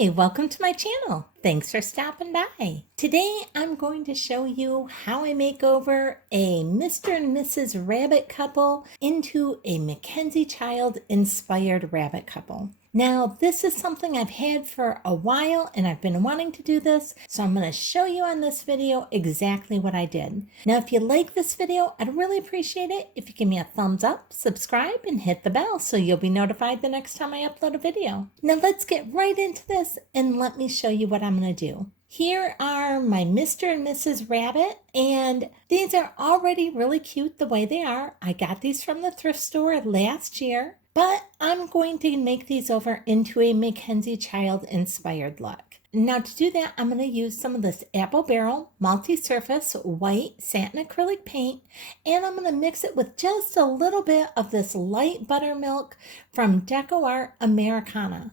Hi, welcome to my channel. Thanks for stopping by. Today I'm going to show you how I make over a Mr. and Mrs. Rabbit couple into a MacKenzie child inspired rabbit couple. Now, this is something I've had for a while and I've been wanting to do this, so I'm going to show you on this video exactly what I did. Now, if you like this video, I'd really appreciate it if you give me a thumbs up, subscribe, and hit the bell so you'll be notified the next time I upload a video. Now, let's get right into this and let me show you what I'm going to do. Here are my Mr. and Mrs. Rabbit, and these are already really cute the way they are. I got these from the thrift store last year. But I'm going to make these over into a MacKenzie child inspired look. Now to do that, I'm going to use some of this Apple Barrel multi-surface white satin acrylic paint, and I'm going to mix it with just a little bit of this light buttermilk from Deco Art Americana.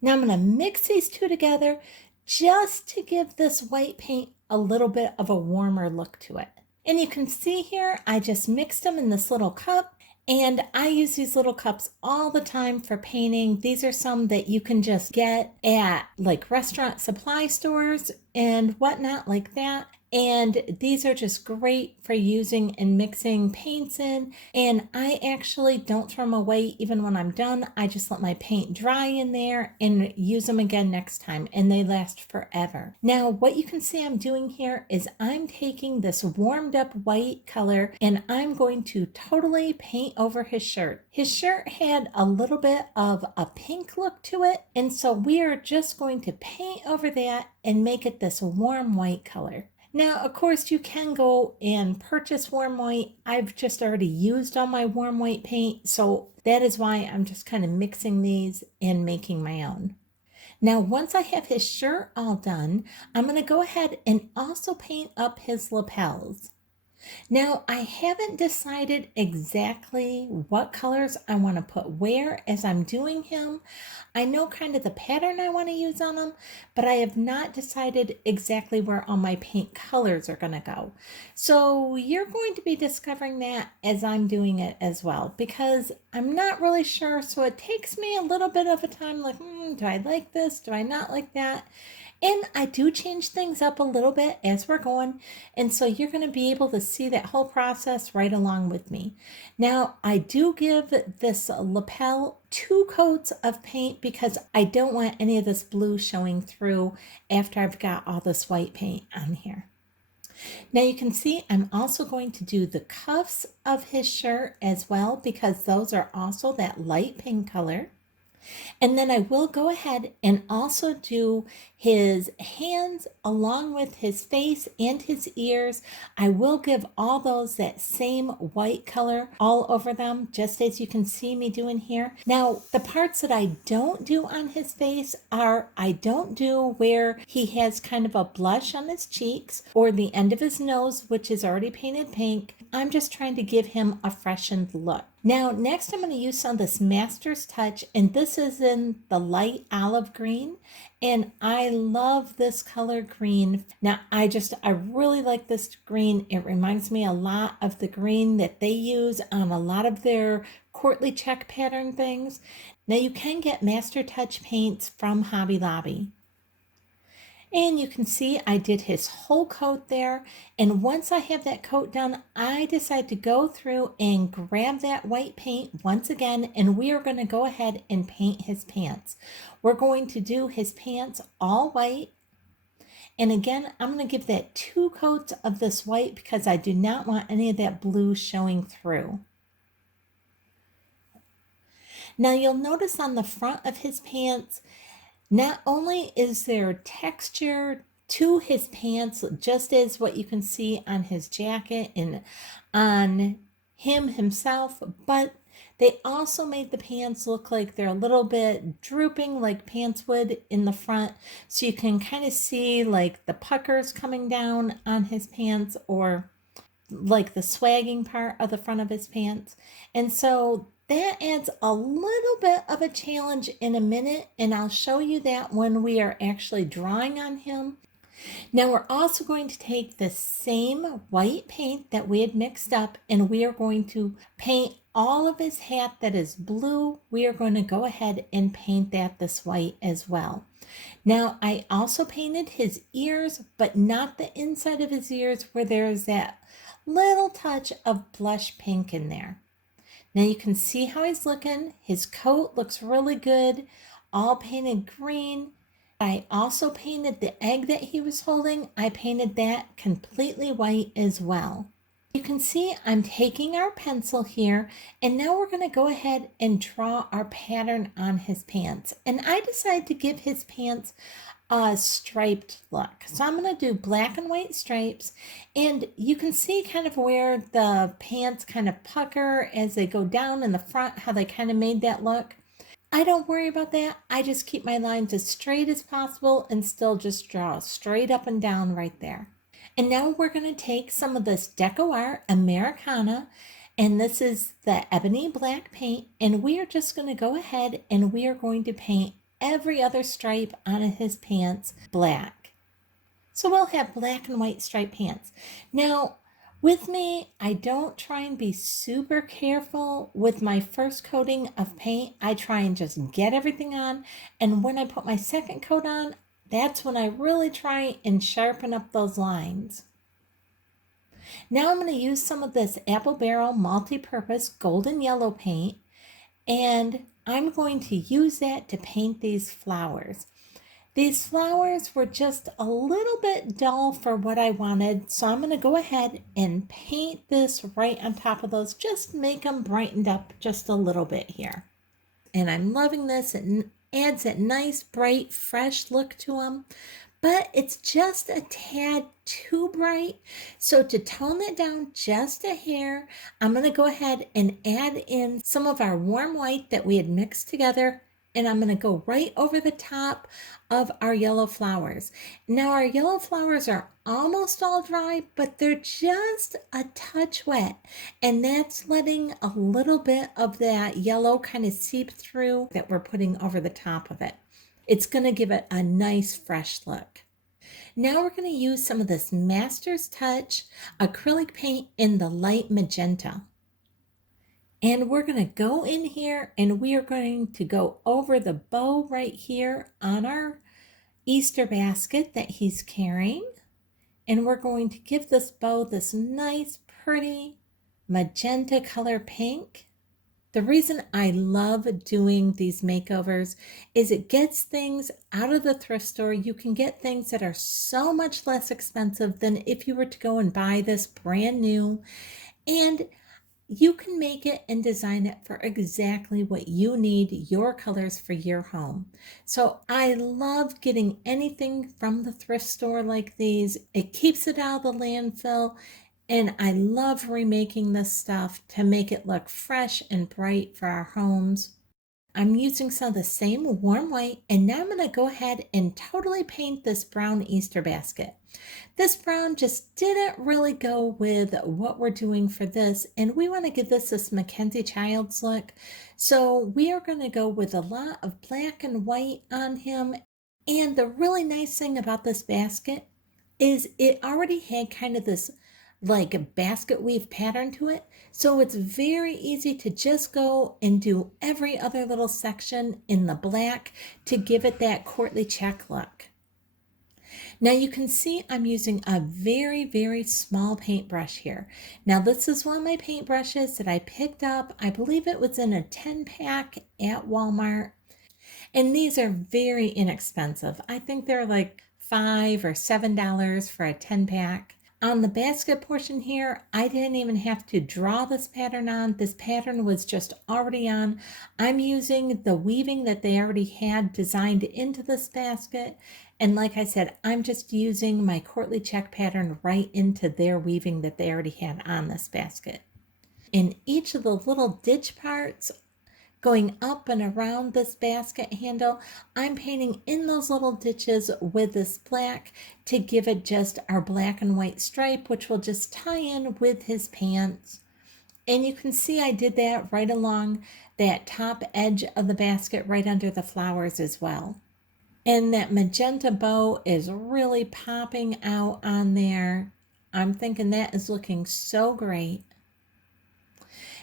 Now I'm going to mix these two together just to give this white paint a little bit of a warmer look to it. And you can see here, I just mixed them in this little cup. And I use these little cups all the time for painting. These are some that you can just get at like restaurant supply stores and whatnot like that. And these are just great for using and mixing paints in. And I actually don't throw them away even when I'm done. I just let my paint dry in there and use them again next time. And they last forever. Now, what you can see I'm doing here is I'm taking this warmed up white color and I'm going to totally paint over his shirt. His shirt had a little bit of a pink look to it. And so we are just going to paint over that and make it this warm white color. Now, of course, you can go and purchase warm white. I've just already used all my warm white paint, so that is why I'm just kind of mixing these and making my own. Now, once I have his shirt all done, I'm going to go ahead and also paint up his lapels. Now, I haven't decided exactly what colors I want to put where as I'm doing him. I know kind of the pattern I want to use on him, but I have not decided exactly where all my paint colors are going to go. So you're going to be discovering that as I'm doing it as well, because I'm not really sure. So it takes me a little bit of a time like, do I like this? Do I not like that? And I do change things up a little bit as we're going. And so you're going to be able to see that whole process right along with me. Now, I do give this lapel 2 coats of paint because I don't want any of this blue showing through after I've got all this white paint on here. Now you can see I'm also going to do the cuffs of his shirt as well because those are also that light pink color. And then I will go ahead and also do his hands along with his face and his ears. I will give all those that same white color all over them, just as you can see me doing here. Now, the parts that I don't do on his face are I don't do where he has kind of a blush on his cheeks or the end of his nose, which is already painted pink. I'm just trying to give him a freshened look. Now, next I'm going to use some of this Master's Touch, and this is in the light olive green, and I love this color green. Now, I really like this green. It reminds me a lot of the green that they use on a lot of their courtly check pattern things. Now, you can get Master Touch paints from Hobby Lobby. And you can see I did his whole coat there. And once I have that coat done, I decide to go through and grab that white paint once again. And we are going to go ahead and paint his pants. We're going to do his pants all white. And again, I'm going to give that 2 coats of this white because I do not want any of that blue showing through. Now you'll notice on the front of his pants, not only is there texture to his pants, just as what you can see on his jacket and on him himself, but they also made the pants look like they're a little bit drooping like pants would in the front. So you can kind of see like the puckers coming down on his pants or like the swagging part of the front of his pants. And so that adds a little bit of a challenge in a minute, and I'll show you that when we are actually drawing on him. Now we're also going to take the same white paint that we had mixed up, and we are going to paint all of his hat that is blue. We are going to go ahead and paint that this white as well. Now I also painted his ears, but not the inside of his ears where there's that little touch of blush pink in there. Now you can see how he's looking. His coat looks really good, all painted green. I also painted the egg that he was holding. I painted that completely white as well. You can see I'm taking our pencil here, and now we're going to go ahead and draw our pattern on his pants. And I decided to give his pants a striped look. So I'm going to do black and white stripes, and you can see kind of where the pants kind of pucker as they go down in the front, how they kind of made that look. I don't worry about that. I just keep my lines as straight as possible and still just draw straight up and down right there. And now we're going to take some of this Deco Art Americana, and this is the ebony black paint, and we are just going to go ahead and we are going to paint every other stripe on his pants black. So we'll have black and white striped pants. Now, with me, I don't try and be super careful with my first coating of paint. I try and just get everything on, and when I put my second coat on, that's when I really try and sharpen up those lines. Now I'm going to use some of this Apple Barrel multi-purpose golden yellow paint, and I'm going to use that to paint these flowers. These flowers were just a little bit dull for what I wanted, so I'm going to go ahead and paint this right on top of those, just make them brightened up just a little bit here. And I'm loving this. It adds that nice, bright, fresh look to them, but it's just a tad too bright. So to tone it down just a hair, I'm going to go ahead and add in some of our warm white that we had mixed together, and I'm going to go right over the top of our yellow flowers. Now our yellow flowers are almost all dry, but they're just a touch wet, and that's letting a little bit of that yellow kind of seep through that we're putting over the top of it. It's going to give it a nice fresh look. Now we're going to use some of this Master's Touch acrylic paint in the light magenta. And we're going to go in here and we are going to go over the bow right here on our Easter basket that he's carrying. And we're going to give this bow this nice, pretty magenta color pink. The reason I love doing these makeovers is it gets things out of the thrift store. You can get things that are so much less expensive than if you were to go and buy this brand new. And you can make it and design it for exactly what you need, your colors for your home. So I love getting anything from the thrift store like these. It keeps it out of the landfill, and I love remaking this stuff to make it look fresh and bright for our homes. I'm using some of the same warm white, and now I'm going to go ahead and totally paint this brown Easter basket. This brown just didn't really go with what we're doing for this, and we want to give this MacKenzie Childs look. So we are going to go with a lot of black and white on him. And the really nice thing about this basket is it already had kind of this like a basket weave pattern to it. So it's very easy to just go and do every other little section in the black to give it that courtly check look. Now you can see I'm using a very, very small paintbrush here. Now this is one of my paintbrushes that I picked up. I believe it was in a 10-pack at Walmart. And these are very inexpensive. I think they're like $5 or $7 for a 10-pack. On the basket portion here, I didn't even have to draw this pattern on. This pattern was just already on. I'm using the weaving that they already had designed into this basket. And like I said, I'm just using my courtly check pattern right into their weaving that they already had on this basket. In each of the little ditch parts, going up and around this basket handle, I'm painting in those little ditches with this black to give it just our black and white stripe, which will just tie in with his pants. And you can see I did that right along that top edge of the basket right under the flowers as well. And that magenta bow is really popping out on there. I'm thinking that is looking so great.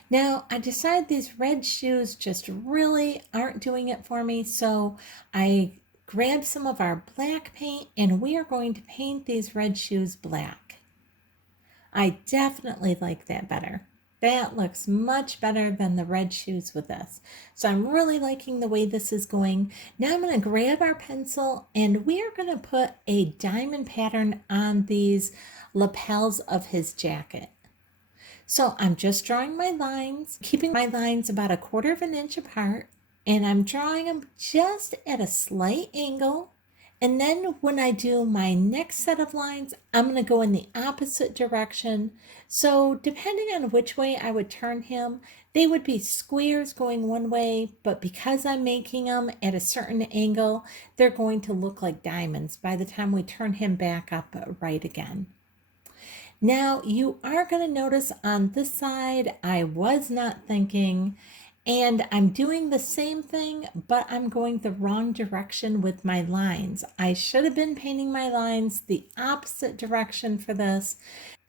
Now, I decided these red shoes just really aren't doing it for me, so I grabbed some of our black paint and we are going to paint these red shoes black. I definitely like that better. That looks much better than the red shoes with this. So I'm really liking the way this is going. Now I'm going to grab our pencil and we are going to put a diamond pattern on these lapels of his jacket. So I'm just drawing my lines, keeping my lines about 1/4 of an inch apart, and I'm drawing them just at a slight angle. And then when I do my next set of lines, I'm going to go in the opposite direction. So depending on which way I would turn him, they would be squares going one way, but because I'm making them at a certain angle, they're going to look like diamonds by the time we turn him back up right again. Now you are going to notice on this side, I was not thinking, and I'm doing the same thing, but I'm going the wrong direction with my lines. I should have been painting my lines the opposite direction for this.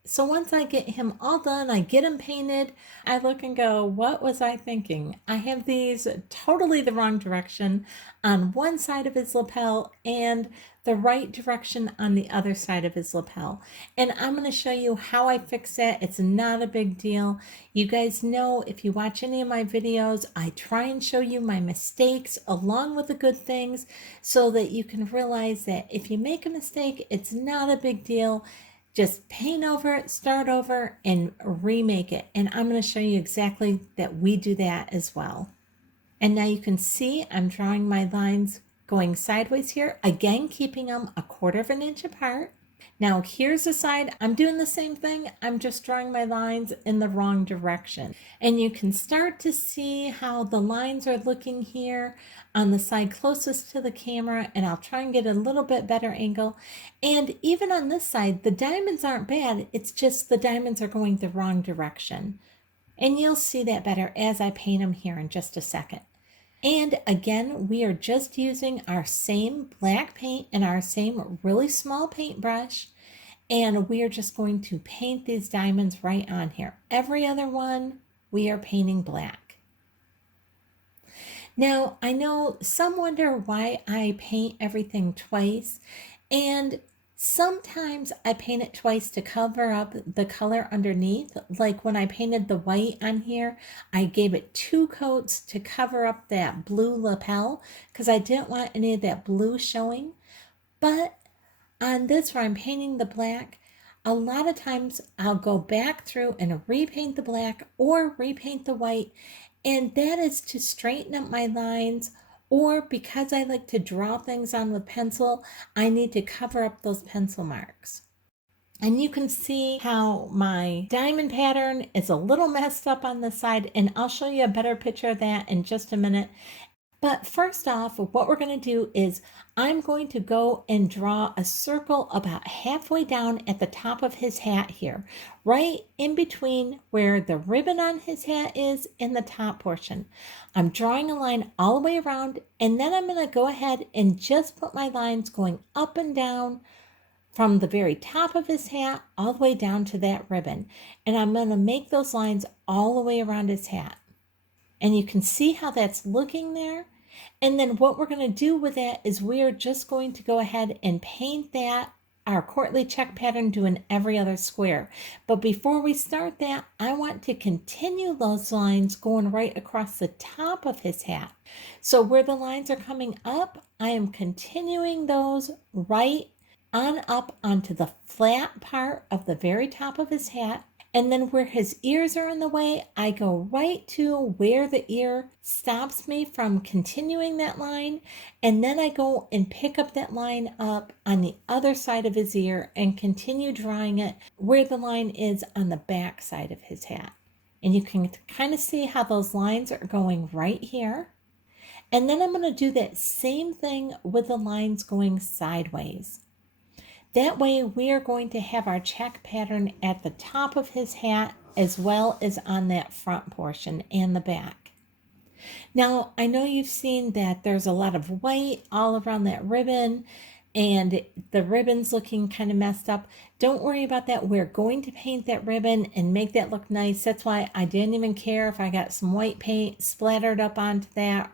So once I get him all done, I get him painted, I look and go, what was I thinking? I have these totally the wrong direction on one side of his lapel and the right direction on the other side of his lapel. And I'm going to show you how I fix that. It's not a big deal. You guys know if you watch any of my videos, I try and show you my mistakes along with the good things so that you can realize that if you make a mistake, it's not a big deal. Just paint over it, start over, and remake it. And I'm going to show you exactly that we do that as well. And now you can see I'm drawing my lines going sideways here, again keeping them 1/4 of an inch apart. Now here's the side, I'm doing the same thing, I'm just drawing my lines in the wrong direction. And you can start to see how the lines are looking here on the side closest to the camera, and I'll try and get a little bit better angle. And even on this side, the diamonds aren't bad, it's just the diamonds are going the wrong direction. And you'll see that better as I paint them here in just a second. And again, we are just using our same black paint and our same really small paintbrush. And we are just going to paint these diamonds right on here. Every other one, we are painting black. Now, I know some wonder why I paint everything twice. And sometimes I paint it twice to cover up the color underneath. Like when I painted the white on here, I gave it 2 coats to cover up that blue lapel because I didn't want any of that blue showing. But on this where I'm painting the black, a lot of times I'll go back through and repaint the black or repaint the white. And that is to straighten up my lines, or because I like to draw things on with pencil, I need to cover up those pencil marks. And you can see how my diamond pattern is a little messed up on the side, and I'll show you a better picture of that in just a minute. But first off, what we're going to do is I'm going to go and draw a circle about halfway down at the top of his hat here, right in between where the ribbon on his hat is in the top portion. I'm drawing a line all the way around, and then I'm going to go ahead and just put my lines going up and down from the very top of his hat all the way down to that ribbon. And I'm going to make those lines all the way around his hat. And you can see how that's looking there. And then what we're going to do with that is we are just going to go ahead and paint that, our courtly check pattern, doing every other square. But before we start that, I want to continue those lines going right across the top of his hat. So where the lines are coming up, I am continuing those right on up onto the flat part of the very top of his hat. And then where his ears are in the way, I go right to where the ear stops me from continuing that line. And then I go and pick up that line up on the other side of his ear and continue drawing it where the line is on the back side of his hat. And you can kind of see how those lines are going right here. And then I'm going to do that same thing with the lines going sideways. That way we are going to have our check pattern at the top of his hat as well as on that front portion and the back. Now, I know you've seen that there's a lot of white all around that ribbon and the ribbon's looking kind of messed up. Don't worry about that. We're going to paint that ribbon and make that look nice. That's why I didn't even care if I got some white paint splattered up onto that.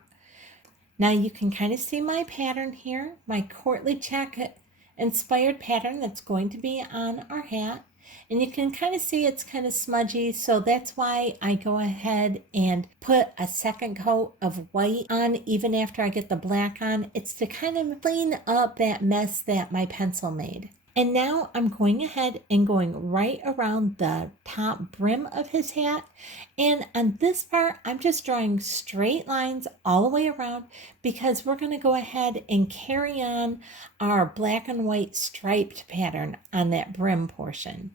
Now you can kind of see my pattern here, my courtly check inspired pattern that's going to be on our hat. And you can kind of see it's kind of smudgy, so that's why I go ahead and put a second coat of white on even after I get the black on. It's to kind of clean up that mess that my pencil made. And now I'm going ahead and going right around the top brim of his hat. And on this part, I'm just drawing straight lines all the way around because we're going to go ahead and carry on our black and white striped pattern on that brim portion.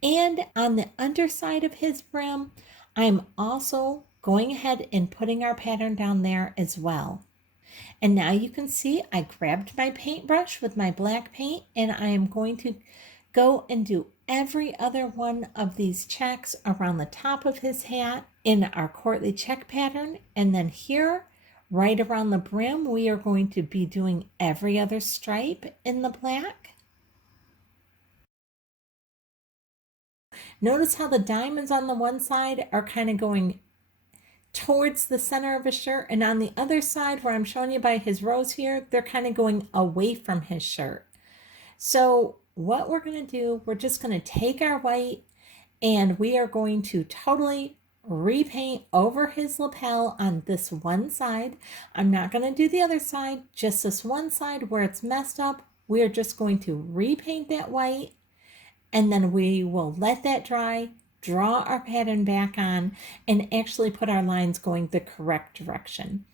And on the underside of his brim, I'm also going ahead and putting our pattern down there as well. And now you can see I grabbed my paintbrush with my black paint and I am going to go and do every other one of these checks around the top of his hat in our courtly check pattern. And then here, right around the brim, we are going to be doing every other stripe in the black. Notice how the diamonds on the one side are kind of going towards the center of his shirt, and on the other side where I'm showing you by his rose here, they're kind of going away from his shirt. So what we're going to do, we're just going to take our white and we are going to totally repaint over his lapel on this one side. I'm not going to do the other side, just this one side where it's messed up. We are just going to repaint that white and then we will let that dry, draw our pattern back on, and actually put our lines going the correct direction.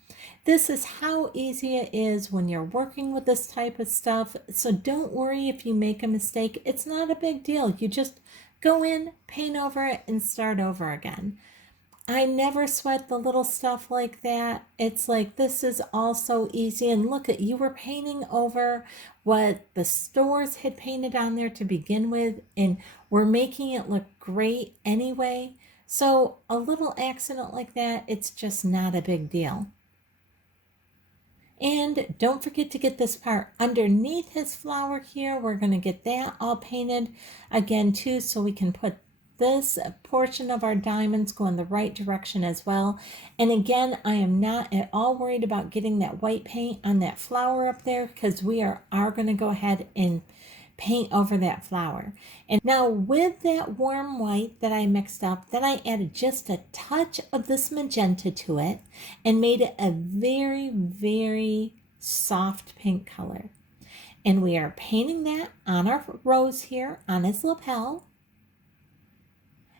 This is how easy it is when you're working with this type of stuff. So don't worry if you make a mistake. It's not a big deal. You just go in, paint over it, and start over again. I never sweat the little stuff like that. It's like, this is all so easy. And look at, you were painting over what the stores had painted on there to begin with, and we're making it look great anyway. So a little accident like that, it's just not a big deal. And don't forget to get this part underneath his flower here. We're going to get that all painted again too, so we can put this portion of our diamonds go in the right direction as well. And again, I am not at all worried about getting that white paint on that flower up there because we are going to go ahead and paint over that flower. And now with that warm white that I mixed up, then I added just a touch of this magenta to it and made it a very, very soft pink color. And we are painting that on our rose here on his lapel.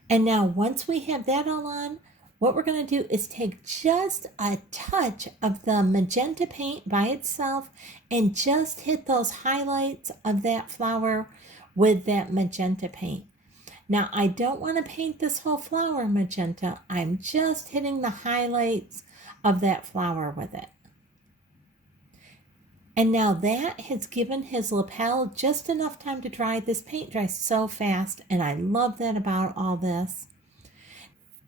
And now once we have that all on, what we're going to do is take just a touch of the magenta paint by itself and just hit those highlights of that flower with that magenta paint. Now I don't want to paint this whole flower magenta. I'm just hitting the highlights of that flower with it. And now that has given his lapel just enough time to dry. This paint dries so fast, and I love that about all this.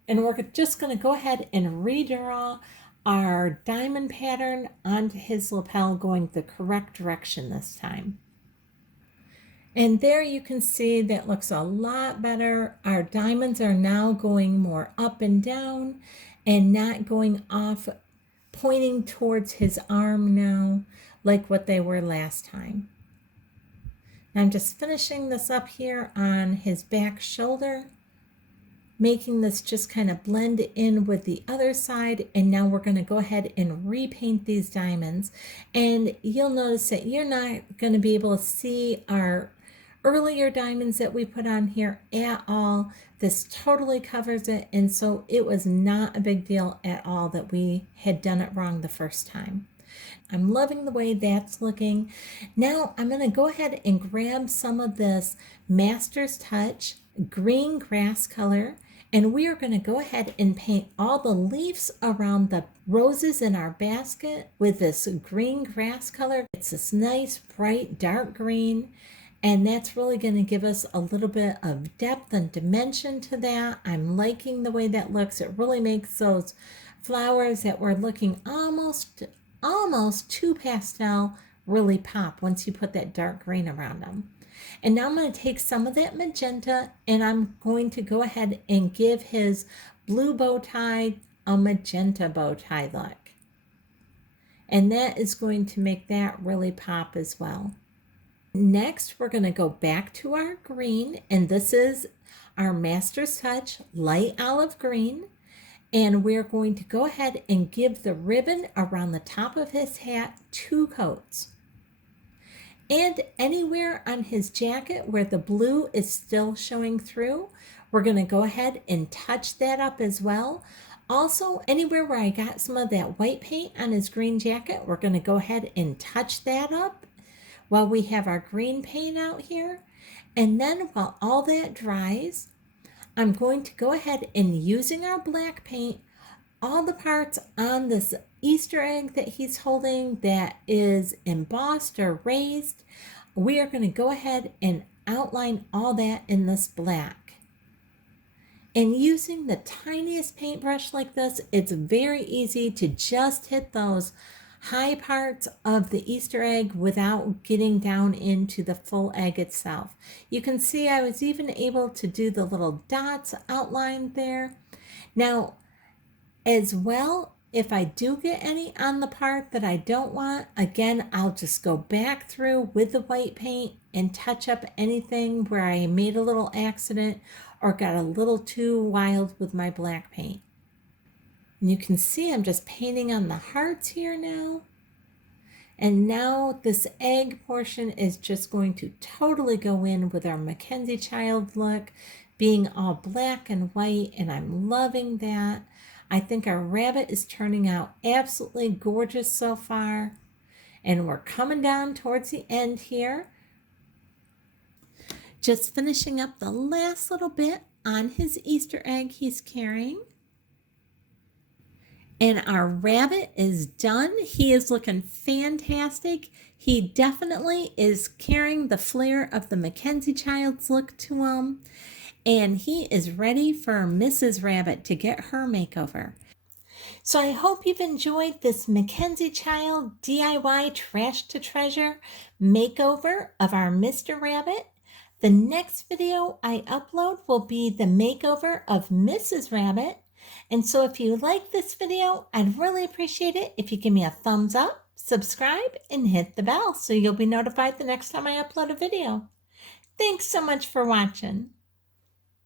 And we're just going to go ahead and redraw our diamond pattern onto his lapel going the correct direction this time. And there you can see that looks a lot better. Our diamonds are now going more up and down and not going off, pointing towards his arm now, like what they were last time. I'm just finishing this up here on his back shoulder, making this just kind of blend in with the other side. And now we're going to go ahead and repaint these diamonds. And you'll notice that you're not going to be able to see our earlier diamonds that we put on here at all. This totally covers it. And so it was not a big deal at all that we had done it wrong the first time. I'm loving the way that's looking. Now I'm going to go ahead and grab some of this Master's Touch green grass color, and we are going to go ahead and paint all the leaves around the roses in our basket with this green grass color. It's this nice bright dark green, and that's really going to give us a little bit of depth and dimension to that. I'm liking the way that looks. It really makes those flowers that were looking almost too pastel really pop once you put that dark green around them. And now I'm going to take some of that magenta and I'm going to go ahead and give his blue bow tie a magenta bow tie look. And that is going to make that really pop as well. Next, we're going to go back to our green, and this is our Master's Touch light olive green. And we're going to go ahead and give the ribbon around the top of his hat 2 coats. And anywhere on his jacket where the blue is still showing through, we're going to go ahead and touch that up as well. Also, anywhere where I got some of that white paint on his green jacket, we're going to go ahead and touch that up while we have our green paint out here. And then while all that dries, I'm going to go ahead and using our black paint, all the parts on this Easter egg that he's holding that is embossed or raised, we are going to go ahead and outline all that in this black. And using the tiniest paintbrush like this, it's very easy to just hit those high parts of the Easter egg without getting down into the full egg itself. You can see I was even able to do the little dots outlined there. Now, as well, if I do get any on the part that I don't want, again, I'll just go back through with the white paint and touch up anything where I made a little accident or got a little too wild with my black paint. And you can see I'm just painting on the hearts here now. And now this egg portion is just going to totally go in with our MacKenzie child look, being all black and white, and I'm loving that. I think our rabbit is turning out absolutely gorgeous so far. And we're coming down towards the end here. Just finishing up the last little bit on his Easter egg he's carrying. And our rabbit is done. He is looking fantastic. He definitely is carrying the flair of the MacKenzie child's look to him. And he is ready for Mrs. Rabbit to get her makeover. So I hope you've enjoyed this MacKenzie Child DIY Trash to Treasure makeover of our Mr. Rabbit. The next video I upload will be the makeover of Mrs. Rabbit. And so if you like this video, I'd really appreciate it if you give me a thumbs up, subscribe, and hit the bell so you'll be notified the next time I upload a video. Thanks so much for watching.